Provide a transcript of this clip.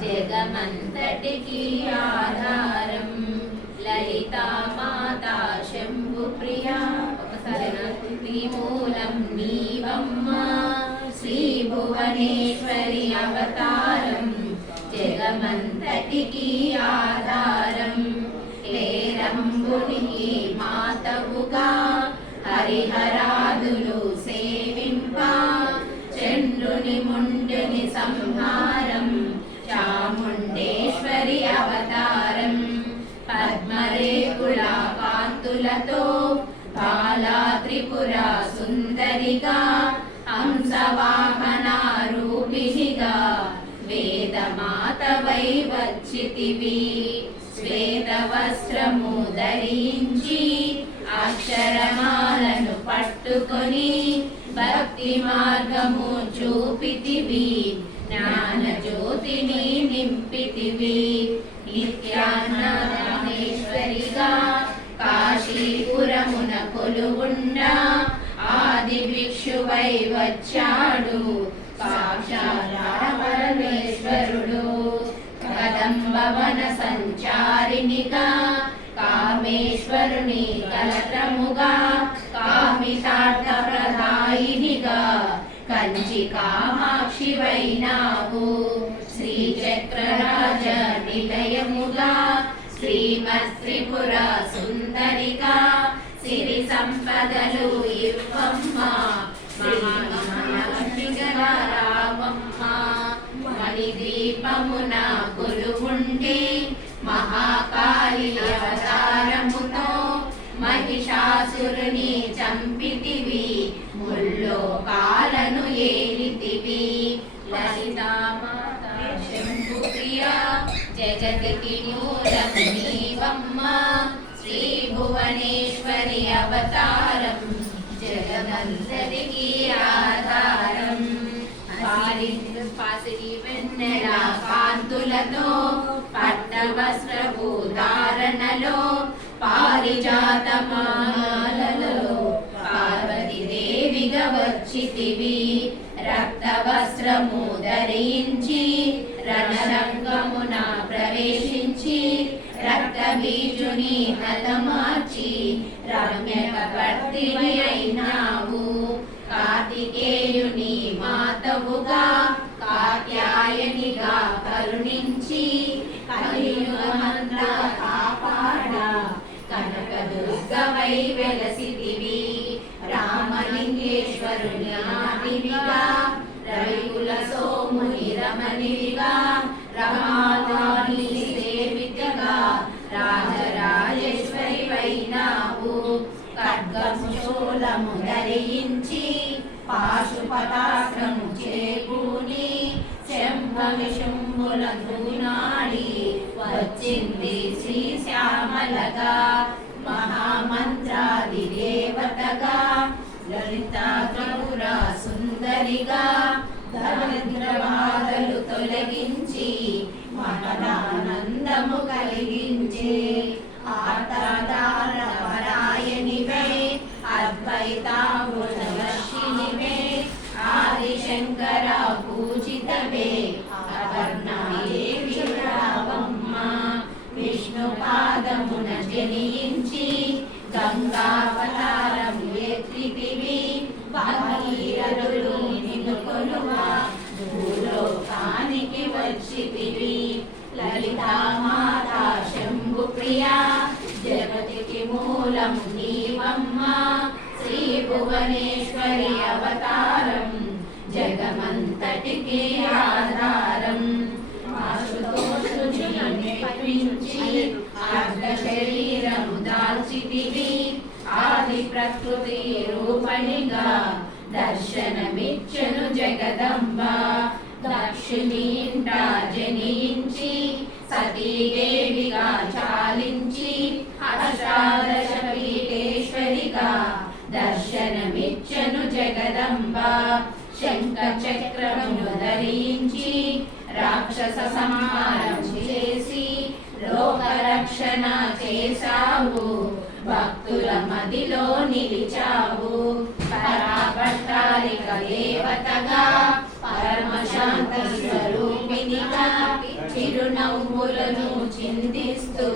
జగమంతటికి ఆధారం లలితా మాతా శంభు ప్రియా ఒకసారి నీ మూలం నీవమ్మ శ్రీ భువనేశ్వరి అవతారం జగమంతటికి ఆధారం హేరంబునికి మాతవుగా హరిహరాదులు సేవింప చంద్రుని ముండుని సంహారం చాముండేశ్వరి అవతారం పద్మరేకుల కాంతులతో బాలా త్రిపుర సుందరిగా హంసవాహన రూపిణిగా వేదమాతవై వచ్చితివి శ్వేత వస్త్రము ధరించి అక్షరమాలను పట్టుకొని భక్తి మార్గము చూపితివి జ్ఞాన జ్యోతిని నింపితివి నిత్యాన్నదానేశ్వరిగా కాశీపురమున కొలువుండ ఆది భిక్షువై వచ్చాడు సాక్షాత్ పరమేశ్వరుడు కదంబవన సంచారినిగా కామేశ్వరుని కలత్రముగా కామితార్థ ప్రదాయినిగా కంచి కామాక్షివైనావు శ్రీచక్రరాజ నిలయముగా శ్రీమత్రిపుర సుందరిగా సిరి సంపదలు ఇవ్వమ్మ రావమ్మ మణిదీపమున కొలువుండి మహాకాళి అవతారముతో మహిషాసురుని చంపితివి ముల్లోకాలను ఏలితివి లలితా మాతా శంభు ప్రియా జగతికి మూలం నీవమ్మ శ్రీ భువనేశ్వరి అవతారం జగమంతటికి ఆధారం పాసిరి వెన్నెల కాంతులతో పట్టవస్త్రపు ధారణలో పారిజాతమాలలో పార్వతీదేవిగా వచ్చితివి రక్త వస్త్రము ధరించి రణరంగమున ప్రవేశించి రక్త బీజుని హతమార్చి రమ్యకవర్తిని అయినావు కార్తికేయుని మాతవుగా కాత్యాయనిగా కరుణించి కలియుగమంతా కాపాడ కనక దుర్గవై వెలసితివి రామలింగేశ్వరుని ఆదివిగా రవికుల సోముని రమణివిగా రమాదాని సేవితగా రాజరాజేశ్వరి వైనావు ఖడ్గము శూలము ధరించి పాశుపతాస్త్రము చేకూని శంభవిశుంభుల దూనాడి వచ్చింది శ్రీ శ్యామలగా మహామంత్రాది దేవతగా లలితా త్రిపుర సుందరిగా దరిద్ర బాధలు తొలగించి మహదానందము కలిగించి ఆర్తదార పరాయణివే అద్వైతామృతవర్షిణివే ఆదిశంకర పూజితవే అపర్ణాదేవి రావమ్మ విష్ణు పాదమున జనించి గంగావతారం ఎత్తితివి భగీరథుడు నిన్ను కొలువా భూలోకానికి వచ్చితివి లలితా మాతా శంభు ప్రియా జగతికి మూలం నీవమ్మ శ్రీ భువనేశ్వరి అవతారం జగమంతటికి ఆధారం అర్ధ శరీరము దాల్చితివి ఆది ప్రకృతి రూపణిగా దర్శనమిచ్చను జగదంబ దక్షిణీంట జనించి సతీదేవిగా చాలించి అష్టాదశ పీఠేశ్వరిగా దర్శనమిచ్చను జగదంబ శంఖ చక్రమును ధరించి రాక్షస సంహారం చేసి లోకరక్షణ చేశావు భక్తుల మదిలో నిలిచావు పరాభట్టారిక దేవతగా పరమశాంతి స్వరూపిణి చిరునవ్వులను చిందిస్తూ